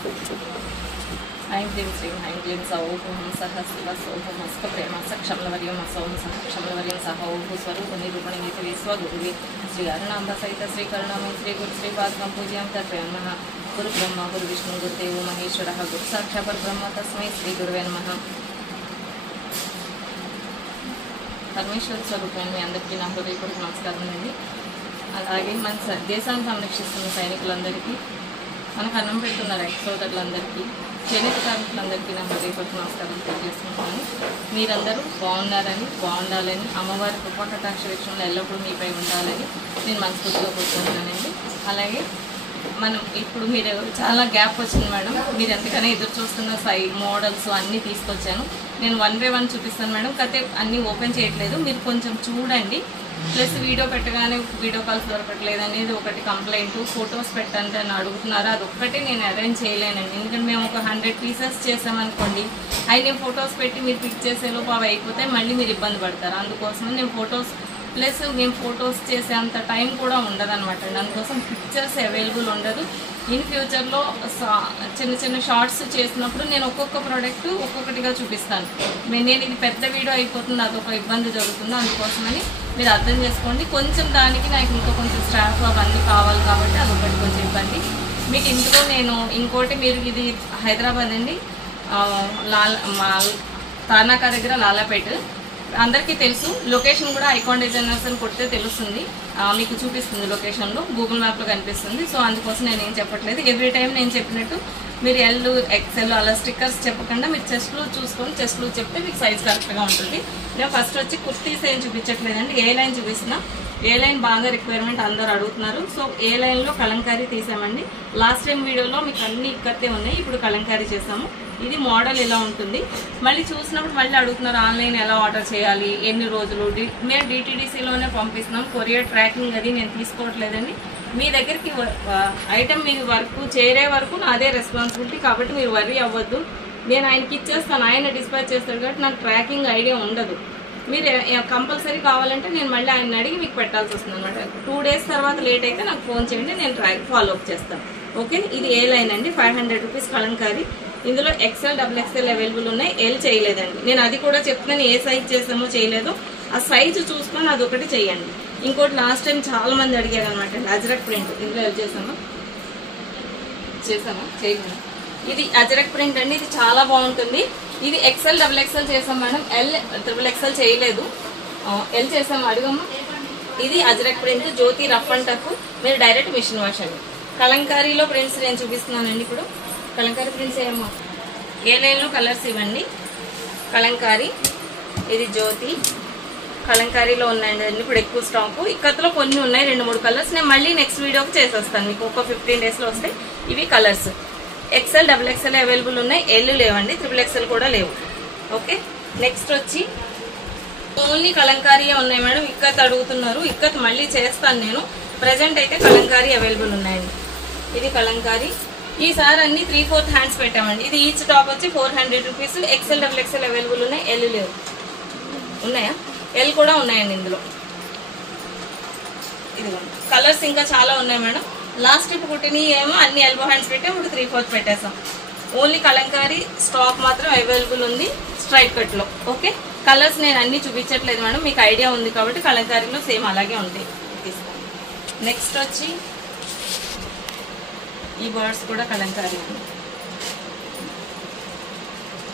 ऐं क्लीं श्रीं ऐं क्लीं सौः हंसः शिवः सौः हस्तप्रेमः क्षमलवर्यं सौः सः क्षमलवर्यं सह ॐ स्वरूपनिरूपणीयते स्वगुरुवे श्री अरुणाम्ब सहित श्री करुणामय श्री गुरु श्रीपादकं पूज्यां तर्पयामः। गुरु ब्रह्मा गुरु विष्णु गुरुदेवो महेश्वरः गुरु साक्षात् परब्रह्म तस्मै श्री गुरुवे नमः। పరమేశ్వర స్వరూపాన్ని అందరికీ నా హృదయపూర్వక నమస్కారం అండి। అలాగే మన దేశాన్ని సంరక్షిస్తున్న సైనికులందరికీ, మనకు అన్నం పెడుతున్న రైతు సోదరులందరికీ, చేనేత కార్మికులందరికీ నా హృదయపూర్వక నమస్కారం తెలియజేస్తున్నాను। మీరందరూ బాగున్నారని, బాగుండాలని, అమ్మవారి కృపా కటాక్ష వీక్షణలు ఎల్లప్పుడూ మీపై ఉండాలని నేను మనస్ఫూర్తిగా కోరుకుంటున్నానండి। అలాగే మనం ఇప్పుడు మీరు చాలా గ్యాప్ వచ్చింది మేడం, మీరు ఎంతగానో ఎదురు చూస్తున్న మోడల్స్ అన్నీ తీసుకొచ్చాను। నేను 1 by 1 చూపిస్తాను మేడం, కతే అన్నీ ఓపెన్ చేయట్లేదు, మీరు కొంచెం చూడండి। ప్లస్ వీడియో పెట్టగానే వీడియో కాల్స్ దొరకట్లేదు అనేది ఒకటి కంప్లైంట్, ఫొటోస్ పెట్టండి అని అడుగుతున్నారు, అది ఒక్కటే నేను అరేంజ్ చేయలేనండి। ఎందుకంటే మేము ఒక 100 pieces చేసామనుకోండి, అవి నేను ఫొటోస్ పెట్టి మీరు పిక్ చేసేలోపు అవి అయిపోతే మళ్ళీ మీరు ఇబ్బంది పడతారు। అందుకోసమే నేను ఫొటోస్ ప్లస్ మేము ఫొటోస్ చేసేంత టైం కూడా ఉండదన్నమాట అండి, అందుకోసం పిక్చర్స్ అవైలబుల్ ఉండదు। ఇన్ ఫ్యూచర్లో చిన్న చిన్న షార్ట్స్ చేసినప్పుడు నేను ఒక్కొక్క ప్రోడక్ట్ ఒక్కొక్కటిగా చూపిస్తాను। నేను ఇది పెద్ద వీడియో అయిపోతుంది, అదొక ఇబ్బంది జరుగుతుంది, అందుకోసమని మీరు అర్థం చేసుకోండి। కొంచెం దానికి నాకు ఇంకా కొంచెం స్టాఫ్ అవన్నీ కావాలి కాబట్టి అదొకటి కొంచెం ఇబ్బంది। మీకు ఇందులో నేను ఇంకోటి, మీరు ఇది హైదరాబాద్ అండి, తార్నాక దగ్గర లాలాపేట అందరికీ తెలుసు। లొకేషన్ కూడా ఐకాన్ డిజైనర్స్ అని కొడితే తెలుస్తుంది, మీకు చూపిస్తుంది, లొకేషన్లో గూగుల్ మ్యాప్లో కనిపిస్తుంది। సో అందుకోసం నేను ఏం చెప్పట్లేదు, ఎవ్రీ టైం నేను చెప్పినట్టు మీరు ఎల్ ఎక్సెల్ అలా స్టిక్కర్స్ చెప్పకుండా మీరు చెస్ట్లో చూసుకొని చెస్ట్లో చెప్తే మీకు సైజ్ కరెక్ట్గా ఉంటుంది। నేను ఫస్ట్ వచ్చి కుర్తీస్ ఏం చూపించట్లేదండి, ఏ లైన్ చూపిస్తున్నా। ఏ లైన్ బాగా రిక్వైర్మెంట్ అందరూ అడుగుతున్నారు, సో ఏ లైన్లో కలంకారీ తీసామండి। లాస్ట్ టైం వీడియోలో మీకు అన్ని ఇక్కతే ఉన్నాయి, ఇప్పుడు కలంకారీ చేసాము। ఇది మోడల్ ఇలా ఉంటుంది, మళ్ళీ చూసినప్పుడు మళ్ళీ అడుగుతున్నారు ఆన్లైన్ ఎలా ఆర్డర్ చేయాలి, ఎన్ని రోజులు। మేము డిటీడీసీలోనే పంపిస్తున్నాం, కొరియర్ ట్రాకింగ్ అది నేను తీసుకోవట్లేదండి। మీ దగ్గరికి ఐటమ్ మీ వరకు చేరే వరకు నాదే రెస్పాన్సిబిలిటీ, కాబట్టి మీరు వర్రీ అవ్వద్దు। నేను ఆయనకి ఇచ్చేస్తాను, ఆయన డిస్పాచ్ చేస్తాడు కాబట్టి నాకు ట్రాకింగ్ ఐడియా ఉండదు। మీరు కంపల్సరీ కావాలంటే నేను మళ్ళీ ఆయన అడిగి మీకు పెట్టాల్సి వస్తుంది అనమాట। 2 days తర్వాత లేట్ అయితే నాకు ఫోన్ చేయండి, నేను ఫాలో అప్ చేస్తాను, ఓకే। ఇది ఏ లైన్ అండి, 500 rupees కలంకారీ। ఇందులో ఎక్సెల్ డబుల్ ఎక్సెల్ అవైలబుల్ ఉన్నాయి, ఎల్ చేయలేదండి, నేను అది కూడా చెప్తున్నాను, ఏ సైజ్ చేసామో చేయలేదో ఆ సైజు చూసుకొని అదొకటి చేయండి। ఇంకోటి లాస్ట్ టైం చాలా మంది అడిగారు అనమాట, అజరక్ ప్రింట్, ఇందులో ఎల్ చేసామా చేయలేదు, ఇది అజరక్ ప్రింట్ అండి, ఇది చాలా బాగుంటుంది। ఇది ఎక్సెల్ డబుల్ ఎక్సెల్ చేసాం మేడం, ఎల్ ట్రిపుల్ ఎక్సెల్ చేయలేదు, ఎల్ చేసాము, అడుగమ్మా। ఇది Ajrakh print, Jyoti rough and tough, మీరు డైరెక్ట్ మిషన్ వాష్ అండి। కలంకారీలో ప్రింట్స్ నేను చూపిస్తున్నానండి, ఇప్పుడు కలంకారీ ప్రింట్స్ ఏమో ఏ లైన్లో కలర్స్ ఇవ్వండి। కలంకారీ, ఇది జ్యోతి, కలంకారీలో ఉన్నాయండి ఇప్పుడు ఎక్కువ స్టాక్, ఇక్కత్లో కొన్ని ఉన్నాయి 2-3 కలర్స్, నేను మళ్ళీ నెక్స్ట్ వీడియోకి చేసేస్తాను, మీకు ఒక 15 daysలో వస్తాయి। ఇవి colours, XL double XL available ఉన్నాయి, ఎల్ లేవండి, ట్రిపుల్ ఎక్సెల్ కూడా లేవు, ఓకే। నెక్స్ట్ వచ్చి ఓన్లీ కలంకారీయే ఉన్నాయి మేడం, ఇక్కత్ అడుగుతున్నారు, ఇక్కత్ మళ్ళీ చేస్తాను నేను, ప్రజెంట్ అయితే కలంకారీ అవైలబుల్ ఉన్నాయండి। ఇది కలంకారీ, ఈసారి అన్ని 3/4 హ్యాండ్స్ పెట్టామండి, ఇది ఈచ్ టాప్ వచ్చి 400 rupees, XL double XL available ఉన్నాయి, ఎల్ లేవు, ఉన్నాయా, ఎల్ కూడా ఉన్నాయండి ఇందులో। ఇది కలర్స్ ఇంకా చాలా ఉన్నాయి మేడం, లాస్ట్ ఇప్పుడు కుట్టినవి ఏమో అన్ని ఎల్బో హ్యాండ్స్ పెట్టాం, ఇప్పుడు 3/4 పెట్టేసాం। ఓన్లీ కలంకారీ స్టాక్ మాత్రం అవైలబుల్ ఉంది స్ట్రైట్ కట్ లో, ఓకే। కలర్స్ నేను అన్ని చూపించట్లేదు మేడం, మీకు ఐడియా ఉంది కాబట్టి కలంకారీలో సేమ్ అలాగే ఉంటాయి, తీసుకోండి। నెక్స్ట్ వచ్చి ఈ బర్డ్స్ కూడా కలంకారీ,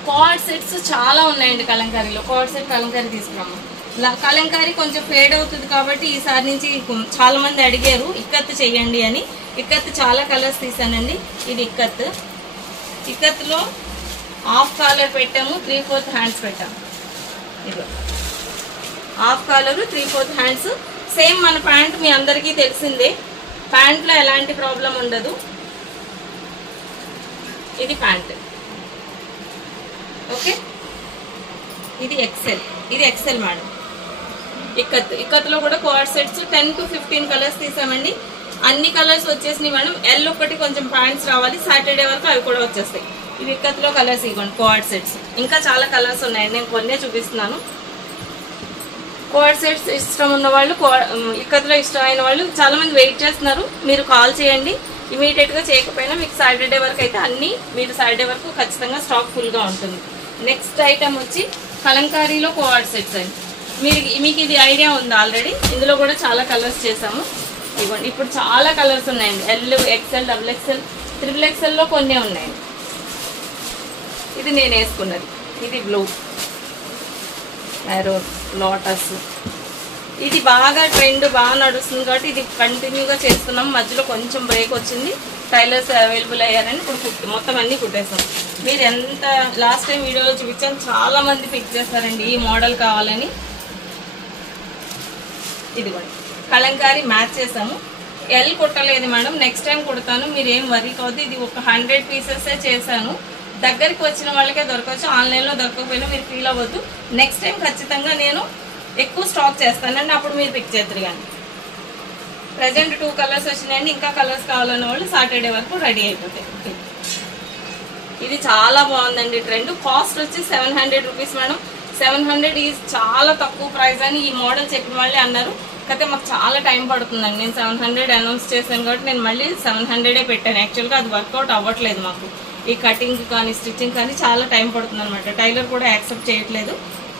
కార్డ్ సెట్స్ చాలా ఉన్నాయండి కలంకారీలో, కార్డ్ సెట్ కలంకారీ తీసుకురాము। కలంకారీ కొంచెం ఫేడ్ అవుతుంది కాబట్టి ఈసారి నుంచి చాలా మంది అడిగారు ఇక్కత్ చెయ్యండి అని, ఇక్కత్ చాలా కలర్స్ తీసానండి। ఇది ఇక్కత్, ఇక్కత్లో హాఫ్ కాలర్ పెట్టాము, 3/4 హ్యాండ్స్ పెట్టాము, ఇది హాఫ్ కాలర్ 3/4 హ్యాండ్స్, సేమ్ మన ప్యాంట్ మీ అందరికీ తెలిసిందే, ప్యాంట్లో ఎలాంటి ప్రాబ్లం ఉండదు। ఇది ప్యాంట్, ఓకే। ఇది ఎక్సెల్, ఇది ఎక్సెల్ మేడం, ఇక్కత్లో కూడా కోఆర్డ్ సెట్స్ 10 to 15 కలర్స్ తీసామండి, అన్ని కలర్స్ వచ్చేసినాయి మేడం, ఎల్ ఒకటి కొంచెం ప్యాంట్స్ రావాలి, సాటర్డే వరకు అవి కూడా వచ్చేస్తాయి। ఇవి ఇక్కత్లో కలర్స్ ఇవ్వండి, కోఆర్డ్ సెట్స్, ఇంకా చాలా కలర్స్ ఉన్నాయి, నేను కొన్నే చూపిస్తున్నాను। కోఆర్డ్ సెట్స్ ఇష్టం ఉన్న వాళ్ళు, ఇక్కత్లో ఇష్టమైన వాళ్ళు చాలా మంది వెయిట్ చేస్తున్నారు, మీరు కాల్ చేయండి, ఇమీడియట్గా చేయకపోయినా మీకు సాటర్డే వరకు అయితే అన్నీ మీరు సాటర్డే వరకు ఖచ్చితంగా స్టాక్ ఫుల్గా ఉంటుంది. నెక్స్ట్ ఐటమ్ వచ్చి కలంకారీలో కోఆర్డ్ సెట్స్ అండి. మీకు ఇది ఐడియా ఉంది ఆల్రెడీ. ఇందులో కూడా చాలా కలర్స్ చేసాము. ఇవ్వండి, ఇప్పుడు చాలా కలర్స్ ఉన్నాయండి. L, XL, double XL, triple ఎక్సెల్లో కొన్ని ఉన్నాయండి. ఇది నేను వేసుకున్నది. ఇది బ్లూ, మెరూన్, లోటస్. ఇది బాగా ట్రెండ్ బాగా నడుస్తుంది కాబట్టి ఇది కంటిన్యూగా చేస్తున్నాం. మధ్యలో కొంచెం బ్రేక్ వచ్చింది, టైలర్స్ అవైలబుల్ అయ్యారని ఇప్పుడు మొత్తం అన్నీ కుట్టేస్తాం. మీరు ఎంత లాస్ట్ టైం వీడియోలో చూపించాను, చాలా మంది పిక్ చేస్తారండి ఈ మోడల్ కావాలని. ఇదిగోండి కలంకారీ మ్యాచ్ చేసాము. ఎల్ కుట్టలేదు మేడం, నెక్స్ట్ టైం కుడతాను, మీరు ఏం వరీ కావద్దు. ఇది ఒక 100 పీసెస్ చేశాను. దగ్గరికి వచ్చిన వాళ్ళకే దొరకవచ్చు, ఆన్లైన్లో దొరకకపోయినా మీరు ఫీల్ అవ్వద్దు. నెక్స్ట్ టైం ఖచ్చితంగా నేను ఎక్కువ స్టాక్ చేస్తానండి, అప్పుడు మీరు పిక్ చేద్దరు. కానీ ప్రజెంట్ 2 కలర్స్ వచ్చినాయండి. ఇంకా కలర్స్ కావాలన్న వాళ్ళు సాటర్డే వరకు రెడీ అయిపోతాయి. ఇది చాలా బాగుందండి ట్రెండ్. కాస్ట్ వచ్చి 700 రూపీస్ మేడం. 700 ఈజ్ చాలా తక్కువ ప్రైస్ అని ఈ మోడల్ చెప్పిన వాళ్ళే అన్నారు. కాకపోతే మాకు చాలా టైం పడుతుందండి. నేను 700 అనౌన్స్ చేశాను కాబట్టి నేను మళ్ళీ 700 పెట్టాను. యాక్చువల్గా అది వర్కౌట్ అవ్వట్లేదు మాకు. ఈ కటింగ్ కానీ స్టిచ్చింగ్ కానీ చాలా టైం పడుతుంది అనమాట. టైలర్ కూడా యాక్సెప్ట్ చేయట్లేదు.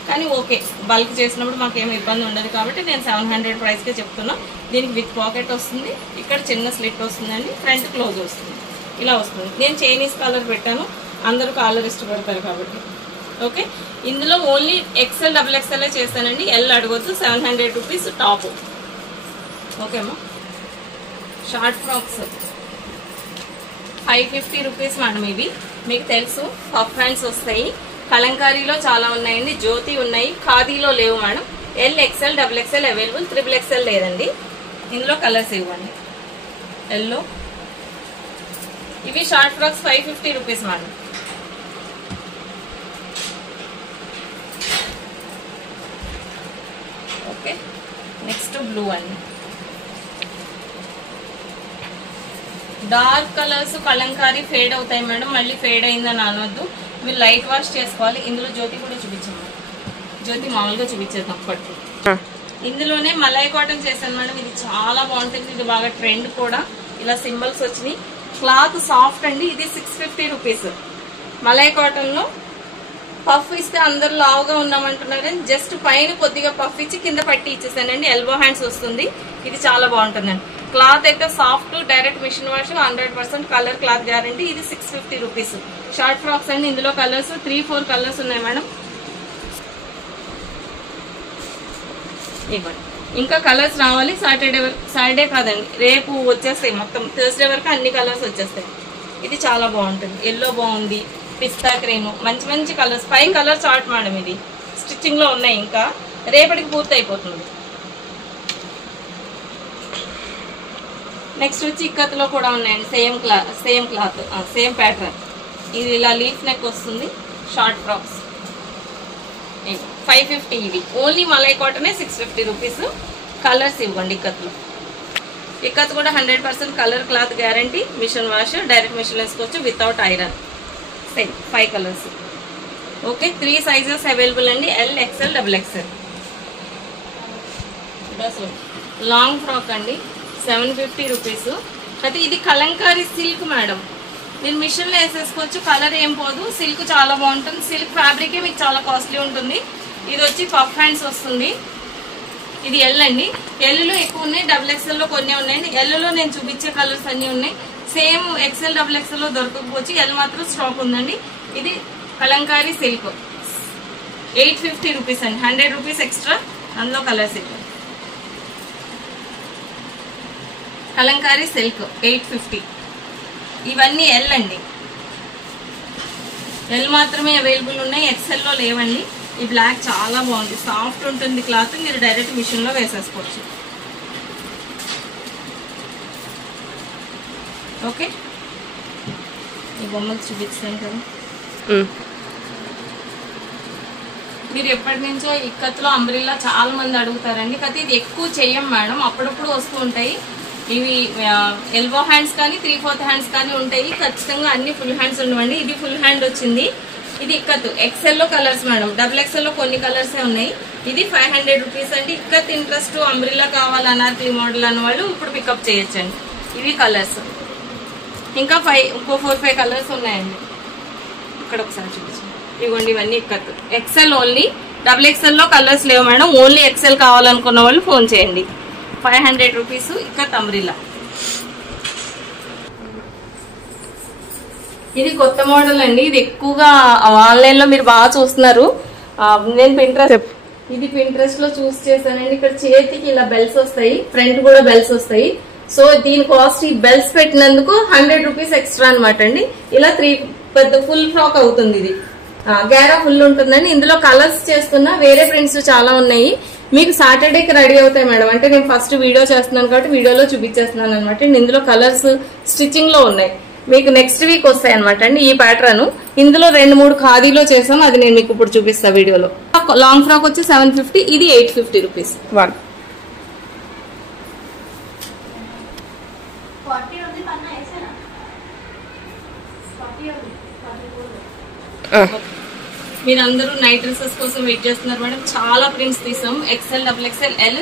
కానీ ఓకే, బల్క్ చేసినప్పుడు మాకు ఏమి ఇబ్బంది ఉండదు కాబట్టి నేను 700 ప్రైస్కే చెప్తున్నాను. దీనికి విత్ పాకెట్ వస్తుంది, ఇక్కడ చిన్న స్లిట్ వస్తుందండి, ఫ్రంట్ క్లోజ్ వస్తుంది, ఇలా వస్తుంది. నేను చైనీస్ కాలర్ పెట్టాను, అందరూ కాలర్ ఇష్టపడతారు కాబట్టి. ఓకే, ఇందులో ఓన్లీ ఎక్సెల్, డబుల్ ఎక్సెల్ చేస్తానండి. ఎల్ అడగొద్దు. 700 రూపీస్ టాప్. ఓకేమ్మా. Short frocks 550 rupees madam. ఇవి మీకు తెలుసు, పఫ్ హ్యాండ్స్ వస్తాయి. కలంకారీలో చాలా ఉన్నాయండి, జ్యోతి ఉన్నాయి, ఖాదీలో లేవు madam. L, XL, double XL available, triple XL లేదండి. ఇందులో కలర్స్ ఇవ్వండి. ఎల్లో, ఇవి short frocks 550 rupees madam. Okay, next blue అండి. డార్క్ కలర్స్ కలంకారీ ఫేడ్ అవుతాయి మేడం, మళ్ళీ ఫేడ్ అయిందని అనొద్దు, మీరు లైట్ వాష్ చేసుకోవాలి. ఇందులో జ్యోతి కూడా చూపించాము, జ్యోతి మామూలుగా చూపించేది అప్పటికి. ఇందులోనే మలై కాటన్ చేశాను మేడం. ఇది చాలా బాగుంటుంది, ఇది బాగా ట్రెండ్ కూడా. ఇలా సింబల్స్ వచ్చినాయి. క్లాత్ సాఫ్ట్ అండి. ఇది 650 రూపీస్. మలై కాటన్ లో పఫ్ ఇస్తే అందరు లావుగా ఉన్నామంటున్నారు కానీ జస్ట్ పైన కొద్దిగా పఫ్ ఇచ్చి కింద పట్టి ఇచ్చేసానండి. ఎల్బో హ్యాండ్స్ వస్తుంది. ఇది చాలా బాగుంటుందండి. క్లాత్ అయితే soft, direct machine wash, 100% colour cloth guarantee. ఇది 650 రూపీస్. షార్ట్ ఫ్రాక్స్ అండి. ఇందులో కలర్స్ 3-4 కలర్స్ ఉన్నాయి మేడం. ఇవ్వండి, ఇంకా కలర్స్ రావాలి. సాటర్డే కాదండి, రేపు వచ్చేస్తాయి. మొత్తం థర్స్డే వరకు అన్ని కలర్స్ వచ్చేస్తాయి. ఇది చాలా బాగుంటుంది. ఎల్లో బాగుంది, పిస్తా క్రీమ్, మంచి మంచి కలర్స్. 5 colours chart madam. ఇది స్టిచ్చింగ్ లో ఉన్నాయి, ఇంకా రేపటికి పూర్తి అయిపోతుంది. నెక్స్ట్ వచ్చి ఇక్కత్లో కూడా ఉన్నాయండి. Same cloth, same pattern. ఇది ఇలా లీఫ్ నెక్ వస్తుంది. Short frocks 550. ఇవి ఓన్లీ మలై కాటనే 650 రూపీస్. కలర్స్ ఇవ్వండి. ఇక్కత్ కూడా 100% colour cloth guarantee. Machine wash, direct machine వేసుకోవచ్చు without iron. Same 5 colours. Okay, 3 sizes available అండి. L, XL, double XL. Long frock అండి, 750 రూపీస్. అయితే ఇది కలంకారీ సిల్క్ మేడం. మీరు మిషన్లో వేసేసుకోవచ్చు, కలర్ ఏం పోదు. సిల్క్ చాలా బాగుంటుంది. సిల్క్ ఫ్యాబ్రికే మీకు చాలా కాస్ట్లీ ఉంటుంది. ఇది వచ్చి పఫ్ హ్యాండ్స్ వస్తుంది. ఇది ఎల్ అండి. ఎల్లో ఎక్కువ ఉన్నాయి, డబుల్ ఎక్సెల్లో కొన్ని ఉన్నాయండి. ఎల్లో నేను చూపించే కలర్స్ అన్ని ఉన్నాయి. సేమ్ ఎక్సెల్, డబుల్ ఎక్సెల్లో దొరకకపోవచ్చు. ఎల్ మాత్రం స్టాక్ ఉందండి. ఇది కలంకారీ సిల్క్ 850 రూపీస్ అండి. 100 రూపీస్ ఎక్స్ట్రా. అందులో కలర్స్ ఇవ్వండి. కలంకారీ సిల్క్ 850. ఇవన్నీ ఎల్ అండి. ఎల్ మాత్రమే అవైలబుల్ ఉన్నాయి, ఎక్సెల్లో లేవండి. ఈ బ్లాక్ చాలా బాగుంది, సాఫ్ట్ ఉంటుంది క్లాత్. మీరు డైరెక్ట్ మిషన్లో వేసేసుకోవచ్చు. ఓకే, ఈ బొమ్మలు చూపిస్తాను కదా. మీరు ఎప్పటి నుంచో ఇక్కత్లో అంబ్రిల్లా చాలా మంది అడుగుతారండి. కాకపోతే ఇది ఎక్కువ చెయ్యం మేడం, అప్పుడప్పుడు వస్తూ ఉంటాయి. ఇవి ఎల్బో హ్యాండ్స్ కానీ 3/4 హ్యాండ్స్ కానీ ఉంటాయి. ఖచ్చితంగా అన్ని ఫుల్ హ్యాండ్స్ ఉండవండి. ఇది ఫుల్ హ్యాండ్ వచ్చింది. ఇది ఇక్కత్ ఎక్సెల్లో కలర్స్ మేడం. డబుల్ ఎక్సెల్లో కొన్ని కలర్సే ఉన్నాయి. ఇది 500 రూపీస్ అండి. ఇక్కత్ ఇంట్రెస్ట్, అంబ్రిల్లా కావాలి, అనార్కలి మోడల్ అన్న వాళ్ళు ఇప్పుడు పికప్ చేయొచ్చండి. ఇవి కలర్స్. ఇంకా ఇంకో 4-5 కలర్స్ ఉన్నాయండి. ఇక్కడ ఒకసారి చూపించండి. ఇవ్వండి, ఇవన్నీ ఇక్కత్ ఎక్సెల్ ఓన్లీ. XXL లో కలర్స్ లేవు మేడం. ఓన్లీ ఎక్సెల్ కావాలనుకున్న వాళ్ళు ఫోన్ చేయండి. 500 రూపీస్ ఇక్కత్ అంబ్రిల్లా. ఇది కొత్త మోడల్ అండి. ఇది ఎక్కువగా ఆన్లైన్ లో మీరు బాగా చూస్తున్నారు. నేను పింట్రెస్ట్ లో చూస్ చేశానండి. ఇక్కడ చేతికి ఇలా బెల్స్ వస్తాయి, ఫ్రంట్ కూడా బెల్స్ వస్తాయి. సో దీని కాస్ట్ ఈ బెల్స్ పెట్టినందుకు 100 రూపీస్ ఎక్స్ట్రా అనమాట అండి. ఇలా 3 పెద్ద ఫుల్ ఫ్రాక్ అవుతుంది. ఇది గేరా ఫుల్ ఉంటుందండి. ఇందులో కలర్స్ చేస్తున్నా వేరే ప్రింట్స్ చాలా ఉన్నాయి. మీకు సాటర్డేకి రెడీ అవుతాయి మేడం. అంటే నేను ఫస్ట్ వీడియో చేస్తున్నాను కాబట్టి వీడియోలో చూపించేస్తున్నాను అనమాట. ఇందులో కలర్స్ స్టిచ్చింగ్ లో ఉన్నాయి. మీకు నెక్స్ట్ వీక్ వస్తాయి అనమాట అండి ఈ ప్యాటర్న్. ఇందులో 2-3 ఖాదీలో చేసాం. అది నేను మీకు ఇప్పుడు చూపిస్తా వీడియోలో. లాంగ్ ఫ్రాక్ వచ్చి 750, ఇది 850 రూపీస్. మీరందరూ నైట్ డ్రెస్సెస్ కోసం వెయిట్ చేస్తున్నారు మేడం. చాలా ప్రింట్స్ తీసాం. XL, XXL, L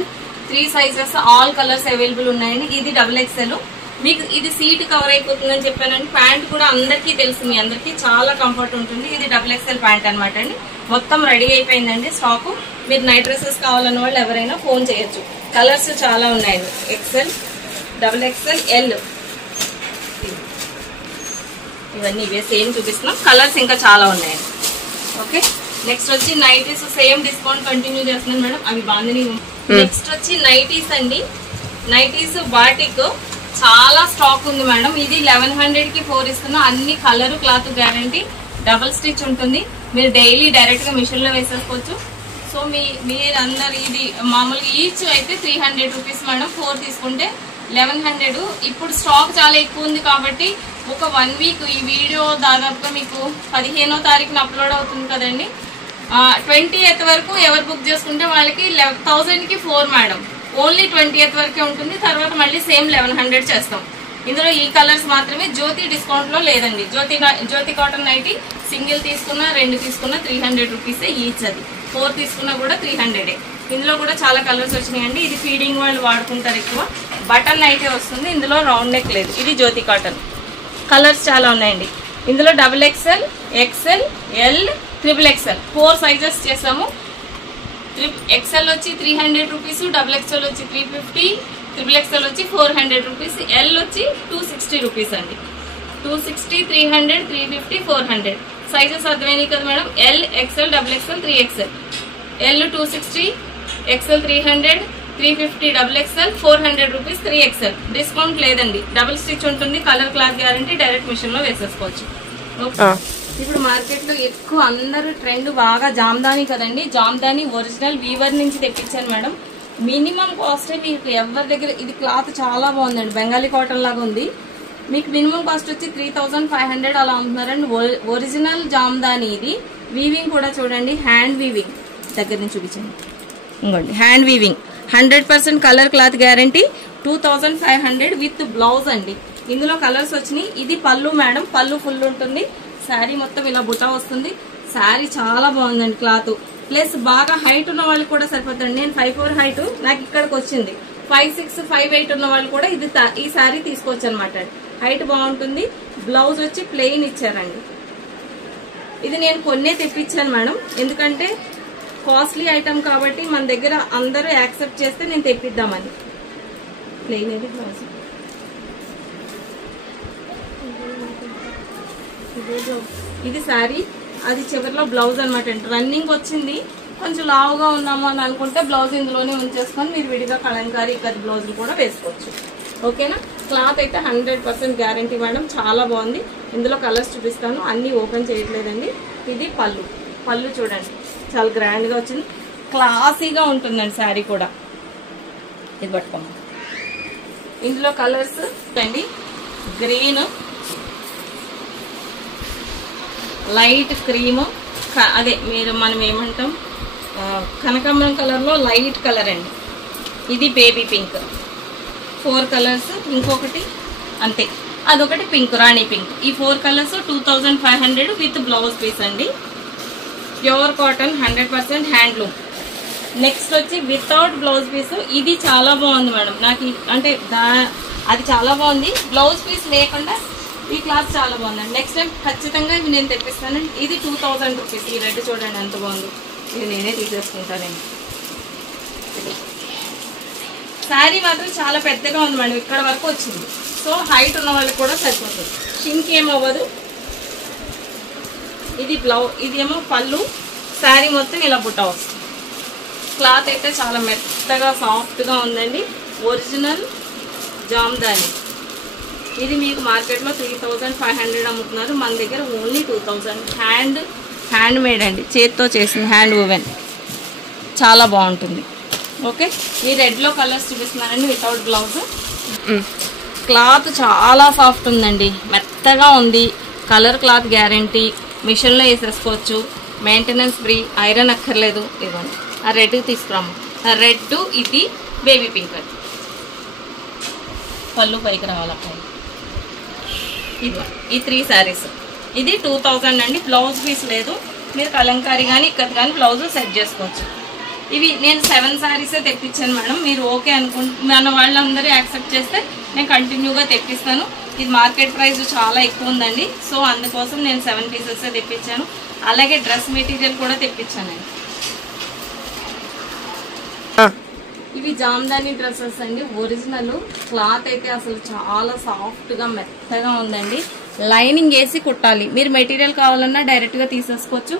3 sizes all colours available ఉన్నాయండి. ఇది XXL. మీకు ఇది సీట్ కవర్ అయిపోతుందని చెప్పానండి. ప్యాంట్ కూడా అందరికీ తెలుసు, మీ అందరికీ చాలా కంఫర్ట్ ఉంటుంది. ఇది XXL ప్యాంట్ అనమాట అండి. మొత్తం రెడీ అయిపోయిందండి స్టాక్. మీరు నైట్ డ్రెస్సెస్ కావాలన్న వాళ్ళు ఎవరైనా ఫోన్ చేయొచ్చు. కలర్స్ చాలా ఉన్నాయండి. XL, XXL, L ఇవన్నీ ఇవే సేమ్ చూపిస్తున్నాం. కలర్స్ ఇంకా చాలా ఉన్నాయండి. ఓకే, నెక్స్ట్ వచ్చి నైటీస్. సేమ్ డిస్కౌంట్ కంటిన్యూ చేస్తున్నాను మేడం. అవి బాందిని. నెక్స్ట్ వచ్చి నైటీస్ అండి. నైటీస్ బాటిక్ చాలా స్టాక్ ఉంది మేడం. ఇది 1100 కి 4 ఇస్తున్నా. అన్ని colour cloth guarantee. Double stitch ఉంటుంది. మీరు డైలీ డైరెక్ట్ గా మిషన్ లో వేసేసుకోవచ్చు. సో మీరందరు ఇది మామూలుగా ఈచ్ అయితే 300 రూపీస్ మేడం. 4 తీసుకుంటే 1100. ఇప్పుడు స్టాక్ చాలా ఎక్కువ ఉంది కాబట్టి ఒక 1 వీక్ ఈ వీడియో దాదాపుగా మీకు 15వ తారీఖున అప్లోడ్ అవుతుంది కదండి. 20th వరకు ఎవరు బుక్ చేసుకుంటే వాళ్ళకి 1000 కి 4 మేడం. ఓన్లీ 20th వరకే ఉంటుంది. తర్వాత మళ్ళీ సేమ్ 1100 చేస్తాం. ఇందులో ఈ కలర్స్ మాత్రమే. జ్యోతి డిస్కౌంట్ లో లేదండి. జ్యోతి కాటన్ నైటీ సింగిల్ తీసుకున్నా 2 తీసుకున్నా 300 రూపీసే ఈచ్. అది 4 తీసుకున్నా కూడా 300. ఇందులో కూడా చాలా కలర్స్ వచ్చినాయండి. ఇది ఫీడింగ్ వాళ్ళు వాడుకుంటారు ఎక్కువ. బటన్ నైటీ వస్తుంది. ఇందులో రౌండ్ నెక్ లేదు. ఇది జ్యోతి కాటన్. కలర్స్ చాలా ఉన్నాయండి. ఇందులో XXL, XL, L, XXL 4 sizes చేసాము. XL వచ్చి 300 రూపీస్, XXL వచ్చి 350, XXL వచ్చి 400 రూపీస్, L వచ్చి 260 రూపీస్ అండి. 260, 300, 350, 400 సైజెస్ అర్థమైనాయి కదా madam. L, XL, XXL, 3XL. L 260, XL 300, 350 XXL, 400 rupees 3XL. Discount లేదండి. డబుల్ స్టిచ్ ఉంటుంది. Colour cloth guarantee. Direct machine లో వేసేసుకోవచ్చు. ఇప్పుడు మార్కెట్ లో ఎక్కువ అందరూ ట్రెండ్ బాగా జామ్దాని కదండి. జామ్దాని ఒరిజినల్ వీవర్ నుంచి తెప్పించాను మేడం. మినిమం కాస్ట్ మీకు ఎవరి దగ్గర, ఇది క్లాత్ చాలా బాగుందండి. బెంగాలీ కాటన్ లాగా ఉంది. మీకు మినిమం కాస్ట్ వచ్చి 3500 అలా ఉంటున్నారండి. ఒరిజినల్ జామ్దాని. ఇది వీవింగ్ కూడా చూడండి. హ్యాండ్ వీవింగ్ దగ్గర నుంచి చూపించండి. ఇంకోండి hand weaving. 100% colour cloth guarantee. 2500 with blouse అండి. ఇందులో కలర్స్ వచ్చినాయి. ఇది పళ్ళు మేడం. పళ్ళు ఫుల్ ఉంటుంది. శారీ మొత్తం ఇలా బుటా వస్తుంది. శారీ చాలా బాగుందండి క్లాత్. ప్లస్ బాగా హైట్ ఉన్న వాళ్ళకి కూడా సరిపోతుంది. నేను 5'4" హైట్, నాకు ఇక్కడికి వచ్చింది. 5'6", 5'8" ఉన్న వాళ్ళు కూడా ఈ శారీ తీసుకోవచ్చు అనమాట. హైట్ బాగుంటుంది. బ్లౌజ్ వచ్చి ప్లెయిన్ ఇచ్చారండి. ఇది నేను కొన్నే తెప్పించాను మేడం. ఎందుకంటే కాస్ట్లీ ఐటమ్ కాబట్టి మన దగ్గర అందరూ యాక్సెప్ట్ చేస్తే నేను తెప్పిద్దామని. ప్లెయిన్ ఇది బ్లౌజ్. ఇది శారీ, అది చివరిలో బ్లౌజ్ అనమాట. రన్నింగ్ వచ్చింది. కొంచెం లావుగా ఉన్నాము అని అనుకుంటే బ్లౌజ్ ఇందులోనే ఉంచేసుకొని మీరు విడిగా కలంకారీ ఇక్కడి బ్లౌజులు కూడా వేసుకోవచ్చు. ఓకేనా. క్లాత్ అయితే 100% గ్యారంటీ మేడం. చాలా బాగుంది. ఇందులో కలర్స్ చూపిస్తాను. అన్ని ఓపెన్ చేయట్లేదండి. ఇది పళ్ళు. పళ్ళు చూడండి చాలా గ్రాండ్ గా వచ్చింది. క్లాసీగా ఉంటుందండి శారీ కూడా. ఇది పట్టుకోండి. ఇందులో కలర్స్ అండి. గ్రీన్, లైట్ క్రీమ్, అదే మనం ఏమంటాం కనకాంబరం కలర్ లో లైట్ కలర్ అండి. ఇది బేబీ పింక్. 4 కలర్స్. ఇంకొకటి అంతే, అదొకటి పింక్, రాణి పింక్. ఈ 4 కలర్స్ 2500 విత్ బ్లౌజ్ పీస్ అండి. Pure cotton, 100% handloom. నెక్స్ట్ వచ్చి వితౌట్ బ్లౌజ్ పీస్. ఇది చాలా బాగుంది మేడం. నాకు అంటే అది చాలా బాగుంది. బ్లౌజ్ పీస్ లేకుండా ఈ క్లాత్ చాలా బాగుందండి. నెక్స్ట్ టైం ఖచ్చితంగా ఇవి నేను తెప్పిస్తానండి. ఇది 2000 రూపీస్. ఈ రెడ్ చూడండి ఎంత బాగుందో. ఇది నేనే తీసేసుకుంటానండి. శారీ మాత్రం చాలా పెద్దగా ఉంది మేడం, ఇక్కడ వరకు వచ్చింది. సో హైట్ ఉన్న వాళ్ళకి కూడా సరిపోతుంది, షింక్ ఏమవ్వదు. ఇది బ్లౌజ్, ఇది ఏమో పళ్ళు, శారీ మొత్తం ఇలా బుట్ట వస్తుంది. క్లాత్ అయితే చాలా మెత్తగా సాఫ్ట్గా ఉందండి. ఒరిజినల్ జామ్దాని. ఇది మీకు మార్కెట్లో 3500 అమ్ముతున్నారు, మన దగ్గర ఓన్లీ 2000. హ్యాండ్ మేడ్ అండి, చేతితో చేసింది, హ్యాండ్ ఓవెన్. చాలా బాగుంటుంది. ఓకే, ఈ రెడ్లో కలర్స్ చూపిస్తున్నానండి వితౌట్ బ్లౌజ్. క్లాత్ చాలా సాఫ్ట్ ఉందండి, మెత్తగా ఉంది. కలర్ క్లాత్ గ్యారంటీ, మిషన్లో వేసేసుకోవచ్చు, మెయింటెనెన్స్ ఫ్రీ, ఐరన్ అక్కర్లేదు. ఇవ్వండి, ఆ రెడ్ తీసుకురాము. ఆ రెడ్, ఇది బేబీ పింక్ అండి. పళ్ళు పైకి రావాలి. ఇది ఈ 3 శారీస్. ఇది 2000 అండి. బ్లౌజ్ పీస్ లేదు, మీరు కలంకారీ కానీ ఇక్కడ కానీ బ్లౌజ్ సెట్ చేసుకోవచ్చు. ఇవి నేను 7 శారీసే తెప్పించాను మేడం. మీరు ఓకే మన వాళ్ళందరూ యాక్సెప్ట్ చేస్తే నేను కంటిన్యూగా తెప్పిస్తాను. ఇది మార్కెట్ ప్రైస్ చాలా ఎక్కువ ఉందండి, సో అందుకోసం నేను 7 పీసెస్ తెప్పించాను. అలాగే డ్రెస్ మెటీరియల్ కూడా తెప్పించానండి. ఇవి జామ్దాని డ్రెస్సెస్ అండి, ఒరిజినల్. క్లాత్ అయితే అసలు చాలా సాఫ్ట్గా మెత్తగా ఉందండి. లైనింగ్ వేసి కుట్టాలి. మీరు మెటీరియల్ కావాలన్నా డైరెక్ట్గా తీసేసుకోవచ్చు.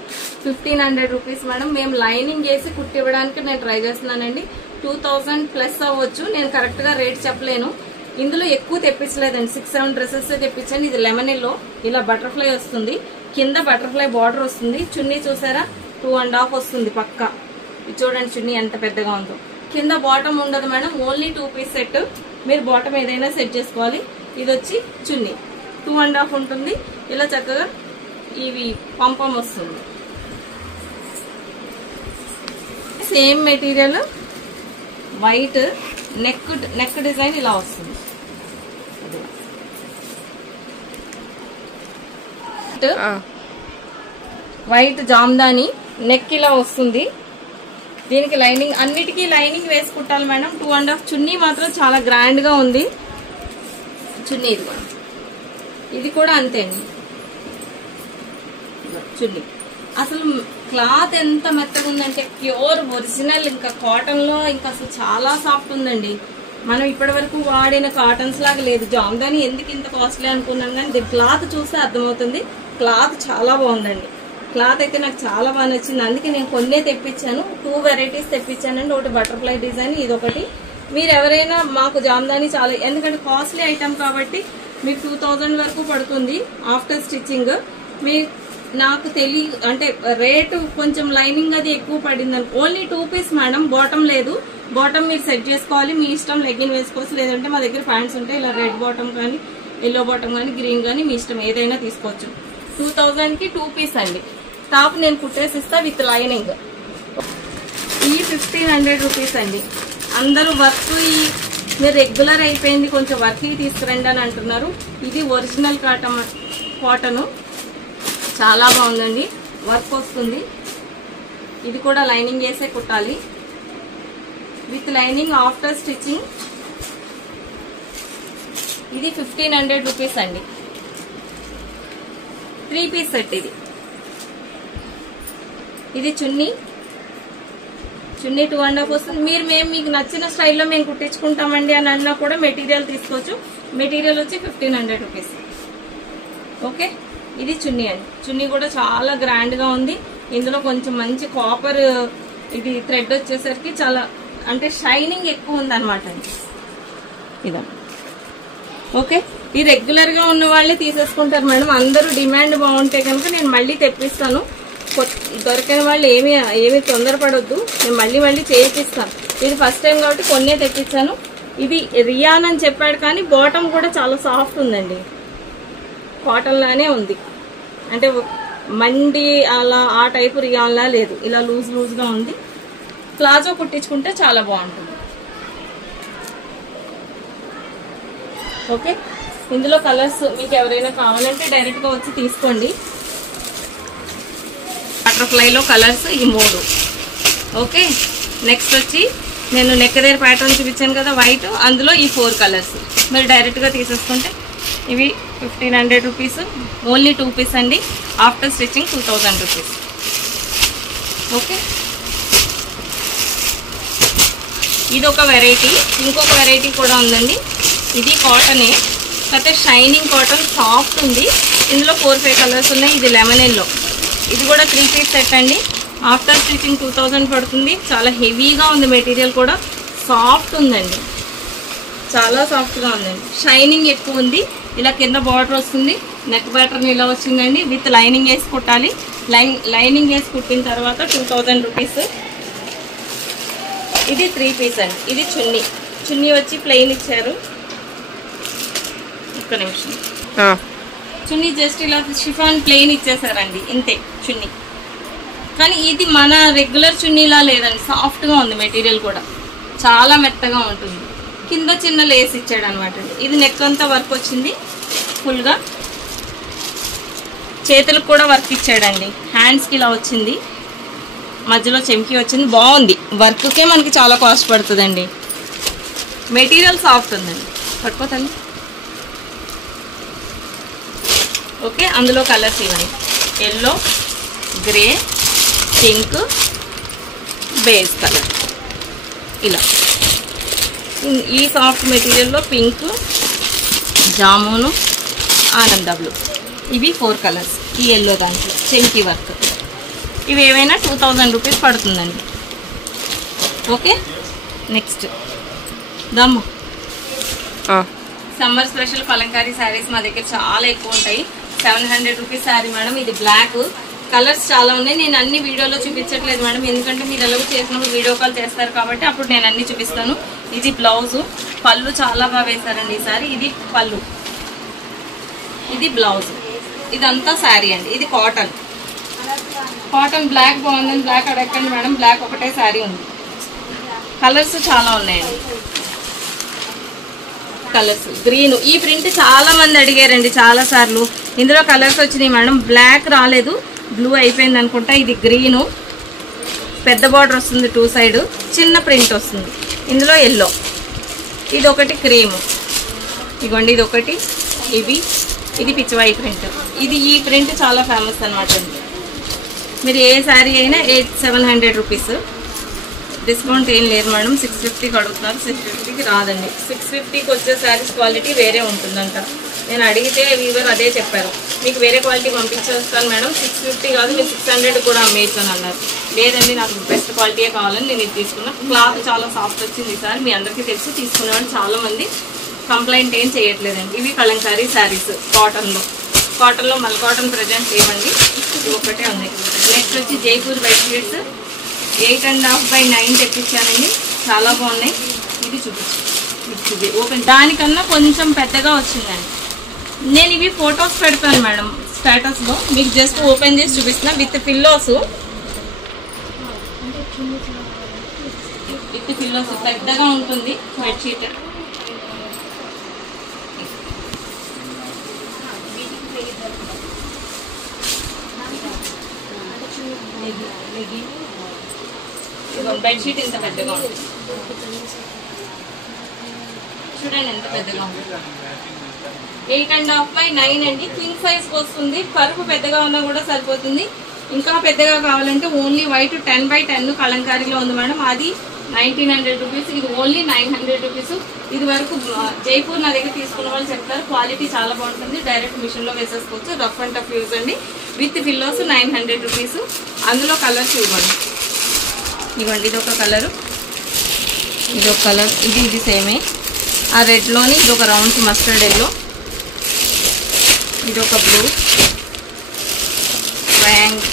1500 రూపీస్ మేడం. మేము లైనింగ్ వేసి కుట్టివ్వడానికి నేను ట్రై చేస్తున్నానండి. 2000 ప్లస్ అవ్వచ్చు, నేను కరెక్ట్గా రేట్ చెప్పలేను. ఇందులో ఎక్కువ తెప్పించలేదండి, 6-7 డ్రెస్సెస్ తెప్పించాను. ఇది లెమన్ ఎల్లో, ఇలా బటర్ఫ్లై వస్తుంది, కింద బటర్ఫ్లై బార్డర్ వస్తుంది. చున్నీ చూసారా 2.5 వస్తుంది పక్క. ఇది చూడండి చున్నీ ఎంత పెద్దగా ఉందో. కింద బాటమ్ ఉండదు మేడం, ఓన్లీ 2 పీస్ సెట్. మీరు బాటమ్ ఏదైనా సెట్ చేసుకోవాలి. ఇది వచ్చి చున్నీ 2.5 ఉంటుంది. ఇలా చక్కగా ఇవి పంపం వస్తుంది. Same material, white, neck design ఇలా వస్తుంది. వైట్ జామ్దాని, నెక్ ఇలా వస్తుంది. దీనికి లైనింగ్, అన్నిటికీ లైనింగ్ వేసి కుట్టాలి మేడం. 2.5. చున్నీ మాత్రం చాలా గ్రాండ్ గా ఉంది. చున్నీ ఇది కూడా అంతే అండి. చున్నీ అసలు క్లాత్ ఎంత మెత్తగా ఉందంటే ప్యూర్ ఒరిజినల్, ఇంకా కాటన్ లో ఇంకా అసలు చాలా సాఫ్ట్ ఉందండి. మనం ఇప్పటి వరకు వాడిన కాటన్స్ లాగా లేదు. జామ్దాని ఎందుకు ఇంత కాస్ట్లీ అనుకున్నాం, కానీ దీని క్లాత్ చూస్తే అర్థమవుతుంది. క్లాత్ చాలా బాగుందండి. క్లాత్ అయితే నాకు చాలా బాగా నచ్చింది, అందుకే నేను కొన్నే తెప్పించాను. 2 వెరైటీస్ తెప్పించానండి. ఒకటి బటర్ఫ్లై డిజైన్, ఇది ఒకటి. మీరు ఎవరైనా మాకు జామ్దాని చాలా, ఎందుకంటే కాస్ట్లీ ఐటమ్ కాబట్టి మీకు 2000 వరకు పడుతుంది ఆఫ్టర్ స్టిచ్చింగ్. మీ నాకు అంటే రేటు కొంచెం లైనింగ్ అది ఎక్కువ పడింది. ఓన్లీ 2 పీస్ మేడం, బాటమ్ లేదు. బాటమ్ మీరు సెట్ చేసుకోవాలి, మీ ఇష్టం. లెగ్గిన్ వేసుకోవచ్చు, లేదంటే మా దగ్గర ప్యాంట్స్ ఉంటాయి, ఇలా రెడ్ బాటమ్ కానీ, ఎల్లో బాటమ్ కానీ, గ్రీన్ కానీ, మీ ఇష్టం ఏదైనా తీసుకోవచ్చు. 2000కి 2 పీస్ అండి. టాప్ నేను కుట్టేసిస్తా విత్ లైనింగ్. ఈ 1500 రూపీస్ అండి. అందరూ వర్క్ మీరు రెగ్యులర్ అయిపోయింది, కొంచెం వర్క్ తీసుకురండి అని అంటున్నారు. ఇది ఒరిజినల్ కాటన్, చాలా బాగుందండి. వర్క్ వస్తుంది. ఇది కూడా లైనింగ్ వేసే కుట్టాలి, విత్ లైనింగ్ ఆఫ్టర్ స్టిచ్చింగ్. ఇది 1500 రూపీస్ అండి. 3 పీస్ సెట్ ఇది. ఇది చున్నీ 2.5 వస్తుంది. మేము మీకు నచ్చిన స్టైల్లో మేము కుట్టించుకుంటామండి అని అన్నా కూడా మెటీరియల్ తీసుకోవచ్చు. మెటీరియల్ వచ్చి 1500 రూపీస్. ఓకే, ఇది చున్నీ అండి. చున్నీ కూడా చాలా గ్రాండ్ గా ఉంది. ఇందులో కొంచెం మంచి కాపర్ ఇది థ్రెడ్ వచ్చేసరికి చాలా అంటే షైనింగ్ ఎక్కువ ఉంది అనమాట. ఇదా ఓకే, ఈ రెగ్యులర్ గా ఉన్న వాళ్ళే తీసేసుకుంటారు మేడం. అందరూ డిమాండ్ బాగుంటే కనుక నేను మళ్ళీ తెప్పిస్తాను. దొరికిన వాళ్ళు ఏమీ తొందరపడొద్దు, నేను మళ్ళీ చేయిస్తాను. ఇది ఫస్ట్ టైం కాబట్టి కొన్నే తెప్పించాను. ఇది రియాన్ అని చెప్పాడు, కానీ బాటమ్ కూడా చాలా సాఫ్ట్ ఉందండి. కాటన్ లానే ఉంది, అంటే మండి అలా ఆ టైపు రియాన్ లా లేదు, ఇలా లూజ్ గా ఉంది. ప్లాజో కుట్టించుకుంటే చాలా బాగుంటుంది. ఓకే, ఇందులో కలర్స్ మీకు ఎవరైనా కావాలంటే డైరెక్ట్ గా వచ్చి తీసుకోండి. బటర్ఫ్లైలో కలర్స్ ఈ 3. ఓకే, నెక్స్ట్ వచ్చి నేను నెక్ దగ్గర ప్యాటర్న్ చూపించాను కదా వైట్, అందులో ఈ 4 కలర్స్. మీరు డైరెక్ట్గా తీసేసుకుంటే ఇవి 1500 రూపీస్, ఓన్లీ 2 పీస్ అండి. After stitching 2000 rupees. ఓకే, ఇది ఒక వెరైటీ. ఇంకొక వెరైటీ కూడా ఉందండి. ఇది కాటనే, కాకపోతే షైనింగ్ కాటన్, సాఫ్ట్ ఉంది. ఇందులో 4-5 కలర్స్ ఉన్నాయి. ఇది లెమన్ ఎల్లో, ఇది కూడా 3 పీస్ సెట్ అండి. ఆఫ్టర్ స్టిచ్చింగ్ 2000 పడుతుంది. చాలా హెవీగా ఉంది, మెటీరియల్ కూడా సాఫ్ట్ ఉందండి, చాలా సాఫ్ట్గా ఉందండి. షైనింగ్ ఎక్కువ ఉంది. ఇలా కింద బార్డర్ వస్తుంది, నెక్ ప్యాటర్న్ ఇలా వచ్చిందండి. విత్ లైనింగ్ వేసి కుట్టాలి. లైనింగ్ వేసి కుట్టిన తర్వాత 2000 రూపీస్. ఇది 3 పీస్ అండి. ఇది చున్నీ వచ్చి ప్లెయిన్ ఇచ్చారు. ఒక్క నిమిషం, చున్నీ జస్ట్ ఇలా షిఫాన్ ప్లెయిన్ ఇచ్చేసారండి, ఇంతే చున్నీ. కానీ ఇది మన రెగ్యులర్ చున్నీలా లేదండి, సాఫ్ట్గా ఉంది. మెటీరియల్ కూడా చాలా మెత్తగా ఉంటుంది. కింద చిన్న లేస్ ఇచ్చాడు అనమాట. ఇది నెక్ అంతా వర్క్ వచ్చింది ఫుల్గా. చేతులకు కూడా వర్క్ ఇచ్చాడండి. హ్యాండ్స్కి ఇలా వచ్చింది, మధ్యలో చెంకి వచ్చింది. బాగుంది. వర్క్కే మనకి చాలా కాస్ట్ పడుతుందండి. మెటీరియల్ సాఫ్ట్ ఉందండి. పట్టుకోతాను. ఓకే, అందులో కలర్స్ ఇవ్వండి. Yellow, grey, pink, base colour. ఇలా ఈ సాఫ్ట్ మెటీరియల్లో పింక్, జామును, ఆనంద బ్లూ, ఇవి 4 కలర్స్. ఈ ఎల్లో దాంట్లో చెంకి వర్క్. ఇవి ఏవైనా 2000 రూపీస్ పడుతుందండి. ఓకే, నెక్స్ట్ దమ్ము సమ్మర్ స్పెషల్ కలంకారీ శారీస్ మా దగ్గర చాలా ఎక్కువ ఉంటాయి. 700 రూపీస్ శారీ మేడం. ఇది బ్లాక్. కలర్స్ చాలా ఉన్నాయి. నేను అన్ని వీడియోలో చూపించట్లేదు మేడం, ఎందుకంటే మీరు ఎలాగో చేసినప్పుడు వీడియో కాల్ చేస్తారు కాబట్టి అప్పుడు నేను అన్ని చూపిస్తాను. ఇది బ్లౌజు. పళ్ళు చాలా బాగా వేశారండి ఈసారి. ఇది పళ్ళు, ఇది బ్లౌజ్. ఇదంతా శారీ అండి. ఇది కాటన్. బ్లాక్ బాగుందని బ్లాక్ అడగండి మేడం, బ్లాక్ ఒకటే శారీ ఉంది. కలర్స్ చాలా ఉన్నాయండి. Colours green. ఈ ప్రింట్ చాలా మంది అడిగారండి చాలా సార్లు. ఇందులో కలర్స్ వచ్చినాయి మేడం. బ్లాక్ రాలేదు, బ్లూ అయిపోయింది అనుకుంటా. ఇది గ్రీను, పెద్ద బార్డర్ వస్తుంది 2 సైడ్, చిన్న ప్రింట్ వస్తుంది. ఇందులో ఎల్లో. ఇది ఒకటి క్రీము, ఇదిగోండి. ఇది ఒకటి, ఇది పిచ్చివాయి ప్రింట్. ఈ ప్రింట్ చాలా ఫేమస్ అనమాట అండి. మీరు ఏ శారీ అయినా 700 రూపీస్. డిస్కౌంట్ ఏం లేదు మేడం. 650కి అడుగుతున్నారు, 650కి రాదండి. 650కి వచ్చే శారీస్ క్వాలిటీ వేరే ఉంటుందంట. నేను అడిగితే వీవర్ అదే చెప్పారు, మీకు వేరే క్వాలిటీ పంపించేస్తాను మేడం, 650 కాదు మీరు 600 కూడా అమ్మేయచ్చు అన్నారు. లేదండి, నాకు బెస్ట్ క్వాలిటీయే కావాలని నేను ఇది తీసుకున్నాను. క్లాత్ చాలా సాఫ్ట్ వచ్చింది ఈసారి. మీ అందరికీ తెలిసి తీసుకునేవాళ్ళు చాలామంది కంప్లైంట్ ఏం చేయట్లేదండి. ఇవి కలంకారీ శారీస్ కాటన్లో మల్ కాటన్ ప్రజెంట్ ఏమండి, ఇది ఒకటే ఉంది. నెక్స్ట్ వచ్చి జైపూర్ బెడ్షీట్స్ 8.5/9 తెప్పించానండి, చాలా బాగున్నాయి. ఇది చూపించు ఓపెన్. దానికన్నా కొంచెం పెద్దగా వచ్చిందండి. నేను ఇవి ఫొటోస్ పెడతాను మేడం స్టేటస్లో, మీకు జస్ట్ ఓపెన్ చేసి చూపిస్తున్నా. విత్ పిల్లోస్, పెద్దగా ఉంటుంది బెడ్షీట్. బెడ్షీట్ ఇంత పెద్దగా ఉంటుంది చూడండి, ఎంత పెద్దగా ఉంటుంది. 8.5/9 అండి. క్వీన్ సైజ్ వస్తుంది. కరుపు పెద్దగా ఉన్నా కూడా సరిపోతుంది. ఇంకా పెద్దగా కావాలంటే ఓన్లీ వైట్ 10/10 కలంకారీలో ఉంది మేడం. అది 1900 రూపీస్. ఇది ఓన్లీ 900 రూపీస్. ఇది వరకు జైపూర్ నా దగ్గర తీసుకున్న వాళ్ళు చెప్తారు క్వాలిటీ చాలా బాగుంటుంది. డైరెక్ట్ మిషన్లో వేసేసుకోవచ్చు. రఫ్ అండ్ టఫ్ యూజ్ అండి. With pillows 900 rupees. అందులో కలర్స్ ఇవ్వండి. ఇది ఒక కలరు, ఇది ఒక కలర్, ఇది సేమే. ఆ రెడ్లోని ఇది ఒక రౌండ్ మస్టర్డ్ ఎల్లో, ఇది ఒక బ్లూ,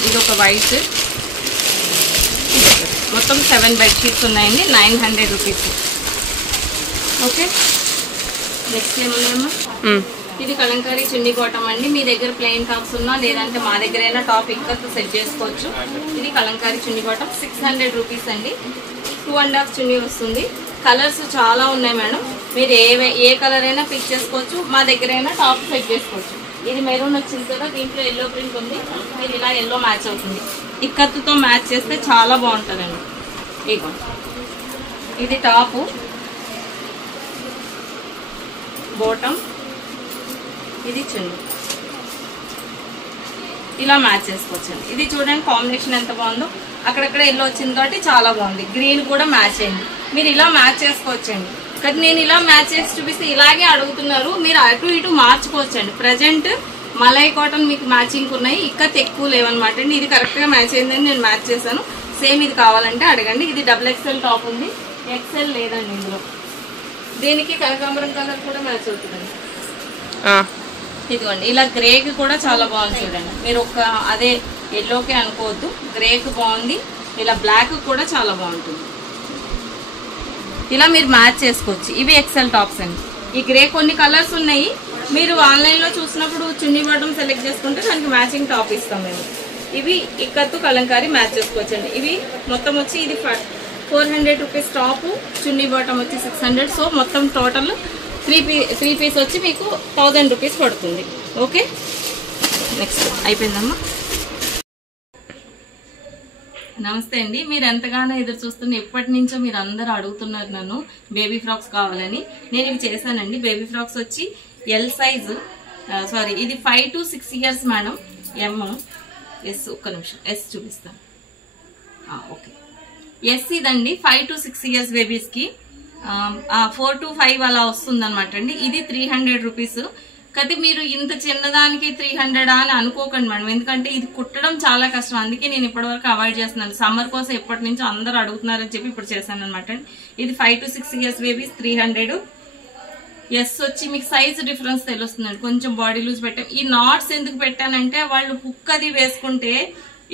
ఇది ఒక వైట్. మొత్తం 7 బెడ్షీట్స్ ఉన్నాయండి. 900 రూపీస్. Okay, next ఏమున్నాయమ్మా? ఇది కలంకారీ చున్నీ కాటం అండి. మీ దగ్గర ప్లెయిన్ టాప్స్ ఉన్నా లేదంటే మా దగ్గర అయినా టాప్ ఇంకా సెట్ చేసుకోవచ్చు. ఇది కలంకారీ చున్నీ కాటం 600 రూపీస్ అండి. 2.5 చున్నీ వస్తుంది. కలర్స్ చాలా ఉన్నాయి మేడం. మీరు ఏ కలర్ అయినా పిక్ చేసుకోవచ్చు. మా దగ్గర అయినా టాప్ సెట్ చేసుకోవచ్చు. ఇది మెరూన్ వచ్చింది కదా, దీంట్లో ఎల్లో ప్రింట్ ఉంది. మీరు ఇలా ఎల్లో మ్యాచ్ అవుతుంది. ఇక్కత్తుతో మ్యాచ్ చేస్తే చాలా బాగుంటుందండి. ఇగో ఇది టాపు, బాటమ్, ఇది చున్నీ, ఇలా మ్యాచ్ చేసుకోవచ్చండి. ఇది చూడండి కాంబినేషన్ ఎంత బాగుందో, అక్కడక్కడ ఎల్లో వచ్చింది కాబట్టి చాలా బాగుంది. గ్రీన్ కూడా మ్యాచ్ అయింది. మీరు ఇలా మ్యాచ్ చేసుకోవచ్చండి. కానీ నేను ఇలా మ్యాచ్ చేసి చూపిస్తే ఇలాగే అడుగుతున్నారు, మీరు అటు ఇటు మార్చుకోవచ్చండి. ప్రజెంట్ మలై కాటన్ మీకు మ్యాచింగ్ ఉన్నాయి, ఇక్కత్ ఎక్కువ లేవన్నమాట అండి. ఇది కరెక్ట్ గా మ్యాచ్ అయిందని నేను మ్యాచ్ చేశాను. సేమ్ ఇది కావాలంటే అడగండి. ఇది XXL టాప్ ఉంది, XL లేదండి ఇందులో. దీనికి కనకాంబరం కలర్ కూడా మ్యాచ్ అవుతుందండి. ఇదిగోండి ఇలా గ్రేకి కూడా చాలా బాగుంది చూడండి. మీరు ఒక అదే ఎల్లోకే అనుకోవద్దు, గ్రేకి బాగుంది. ఇలా బ్లాక్ కూడా చాలా బాగుంటుంది. ఇలా మీరు మ్యాచ్ చేసుకోవచ్చు. ఇవి XL టాప్స్ అండి. ఈ గ్రే కొన్ని కలర్స్ ఉన్నాయి, మీరు ఆన్లైన్ లో చూసినప్పుడు చున్నీ బాటమ్ సెలెక్ట్ చేసుకుంటే దానికి మ్యాచింగ్ టాప్ ఇస్తాం మేము. ఇవి ఇక్కత్తు కలంకారీ మ్యాచ్ చేసుకోవచ్చు అండి. ఇవి మొత్తం వచ్చి ఇది 400 రూపీస్ టాప్, చున్నీ బాటమ్ వచ్చి 600. సో మొత్తం టోటల్ త్రీ పీస్ వచ్చి మీకు 1000 రూపీస్ పడుతుంది. ఓకే, నెక్స్ట్ అయిపోయిందమ్మా. నమస్తే అండి. మీరు ఎంతగానో ఎదురు చూస్తున్న ఎప్పటి నుంచో మీరు అందరూ అడుగుతున్నారు నన్ను బేబీ ఫ్రాక్స్ కావాలని. నేను ఇవి చేశానండి. బేబీ ఫ్రాక్స్ వచ్చి ఎల్ సైజు, సారీ ఇది 5 to 6 years మేడం. ఎస్ ఒక్క నిమిషం ఎస్ చూపిస్తాను. ఓకే, ఎస్ ఇదండి 5 to 6 years బేబీస్ కి 4 to 5 అలా వస్తుంది అనమాట అండి. ఇది 300 రూపీస్. అయితే మీరు ఇంత చిన్నదానికి 300 అని అనుకోకండి మేడం, ఎందుకంటే ఇది కుట్టడం చాలా కష్టం. అందుకే నేను ఇప్పటివరకు అవాయిడ్ చేస్తున్నాను. సమ్మర్ కోసం ఎప్పటి నుంచో అందరూ అడుగుతున్నారని చెప్పి ఇప్పుడు చేశాను అనమాట అండి. ఇది 5 to 6 years బేబీస్ 300. ఎస్ వచ్చి మీకు సైజ్ డిఫరెన్స్ తెలుస్తుందండి. కొంచెం బాడీ లూజ్ పెట్టాం. ఈ నాట్స్ ఎందుకు పెట్టానంటే వాళ్ళు హుక్ అది వేసుకుంటే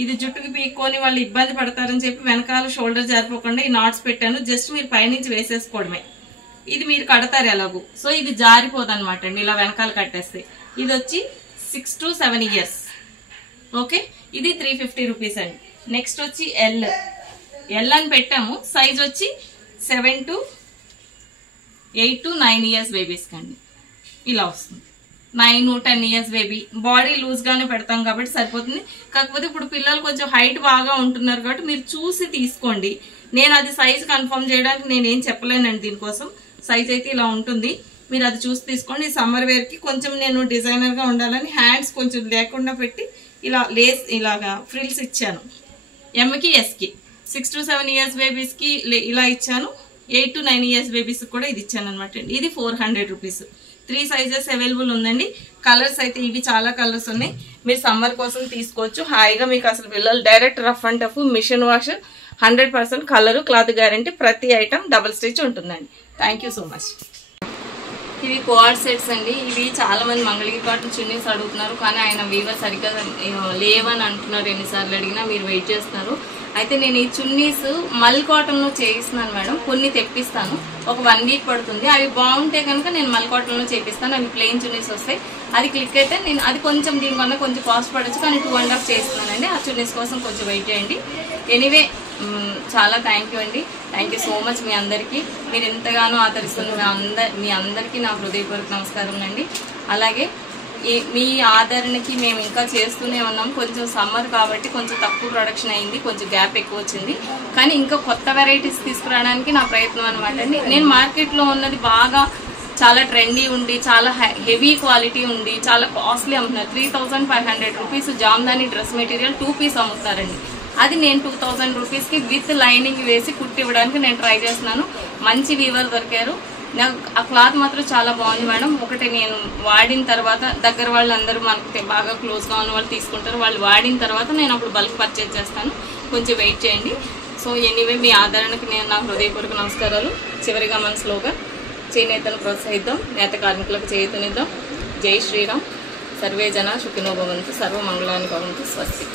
ఇది జుట్టుకి పీక్కొని వాళ్ళు ఇబ్బంది పడతారని చెప్పి వెనకాల షోల్డర్ జారిపోకుండా ఈ నాట్స్ పెట్టాను. జస్ట్ మీరు పైనుంచి వేసేసుకోవడమే. ఇది మీరు కడతారు ఎలాగూ, సో ఇది జారిపోదు అనమాట అండి ఇలా వెనకాల కట్టేస్తే. ఇది వచ్చి 6 to 7 years. ఓకే, ఇది 350 రూపీస్ అండి. నెక్స్ట్ వచ్చి ఎల్ అని పెట్టాము. సైజ్ వచ్చి 7 to 8 to 9 years బేబీస్ కండి ఇలా వస్తుంది. 9 10 years బేబీ బాడీ లూజ్ గానే పెడతాం కాబట్టి సరిపోతుంది. కాకపోతే ఇప్పుడు పిల్లలు కొంచెం హైట్ బాగా ఉంటున్నారు కాబట్టి మీరు చూసి తీసుకోండి. నేను అది సైజ్ కన్ఫర్మ్ చేయడానికి నేనేం చెప్పలేనండి. దీనికోసం సైజ్ అయితే ఇలా ఉంటుంది, మీరు అది చూసి తీసుకోండి. సమ్మర్ వేర్ కి కొంచెం నేను డిజైనర్ గా ఉండాలని హ్యాండ్స్ కొంచెం లేకుండా పెట్టి ఇలా లేస్ ఇలాగా ఫ్రిల్స్ ఇచ్చాను. ఎంకి ఎస్కి 6 to 7 years బేబీస్ కి ఇలా ఇచ్చాను. 8 to 9 years బేబీస్ కూడా ఇది ఇచ్చాను అనమాట. ఇది 400 రూపీస్. 3 sizes అవైలబుల్ ఉందండి. కలర్స్ అయితే ఇవి చాలా కలర్స్ ఉన్నాయి. మీరు సమ్మర్ కోసం తీసుకోవచ్చు హాయిగా. మీకు అసలు పిల్లలు direct rough and tough machine wash 100% colour cloth guarantee. ప్రతి ఐటమ్ డబుల్ స్టిచ్ ఉంటుందండి. Thank you so much. ఇవి కోఆర్డ్ సెట్స్ అండి. ఇవి చాలా మంది మంగళగిరి కాటన్ చున్నీస్ అడుగుతున్నారు, కానీ ఆయన వీవర్ సరిగ్గా లేవని అంటున్నారు. ఎన్నిసార్లు అడిగినా మీరు వెయిట్ చేస్తున్నారు. అయితే నేను ఈ చున్నీస్ మల్ కాటన్ లో చేయిస్తున్నాను మేడం. కొన్ని తెప్పిస్తాను, ఒక 1 week పడుతుంది. అవి బాగుంటే కనుక నేను మల్ కాటన్ లో చేపిస్తాను. అవి ప్లెయిన్ చున్నీస్ వస్తాయి. అది క్లిక్ అయితే నేను అది కొంచెం దీనివల్ల కొంచెం కాస్ట్ పడచ్చు, కానీ 2.5 చేస్తున్నానండి. ఆ చున్నీస్ కోసం కొంచెం వెయిట్ చేయండి. ఎనీవే చాలా థ్యాంక్ యూ అండి. థ్యాంక్ యూ సో మచ్ మీ అందరికీ. మీరు ఎంతగానో ఆదరిస్తున్న మీ అందరికీ నా హృదయపూర్వక నమస్కారం అండి. అలాగే మీ ఆదరణకి మేము ఇంకా చేస్తూనే ఉన్నాం. కొంచెం సమ్మర్ కాబట్టి కొంచెం తక్కువ ప్రొడక్షన్ అయింది, కొంచెం గ్యాప్ ఎక్కువ వచ్చింది. కానీ ఇంకా కొత్త వెరైటీస్ తీసుకురావడానికి నా ప్రయత్నం అనమాట అండి. నేను మార్కెట్లో ఉన్నది బాగా చాలా ట్రెండీ ఉండి చాలా హెవీ క్వాలిటీ ఉండి చాలా కాస్ట్లీ అమ్ముతున్నారు. 3500 rupees jamdani dress material 2 piece అమ్ముతారండి. అది నేను 2000 రూపీస్కి విత్ లైనింగ్ వేసి కుట్టి ఇవ్వడానికి నేను ట్రై చేస్తున్నాను. మంచి వీవర్ దొరికారు. నాకు ఆ క్లాత్ మాత్రం చాలా బాగుంది మేడం. ఒకటి నేను వాడిన తర్వాత దగ్గర వాళ్ళందరూ మనకు బాగా క్లోజ్గా ఉన్న వాళ్ళు తీసుకుంటారు. వాళ్ళు వాడిన తర్వాత నేను అప్పుడు బల్క్ పర్చేజ్ చేస్తాను. కొంచెం వెయిట్ చేయండి. సో ఎనీవే మీ ఆదరణకి నేను నా హృదయపూర్వక నమస్కారాలు. చివరిగా మన స్లోగన్ చేనేతను ప్రోత్సహిద్దాం, నేత కార్మికులకు చేయూతనిద్దాం. జై శ్రీరామ్. సర్వే జన సుఖినో భవంతు, సర్వ మంగళాని భవంతు. స్వస్తి.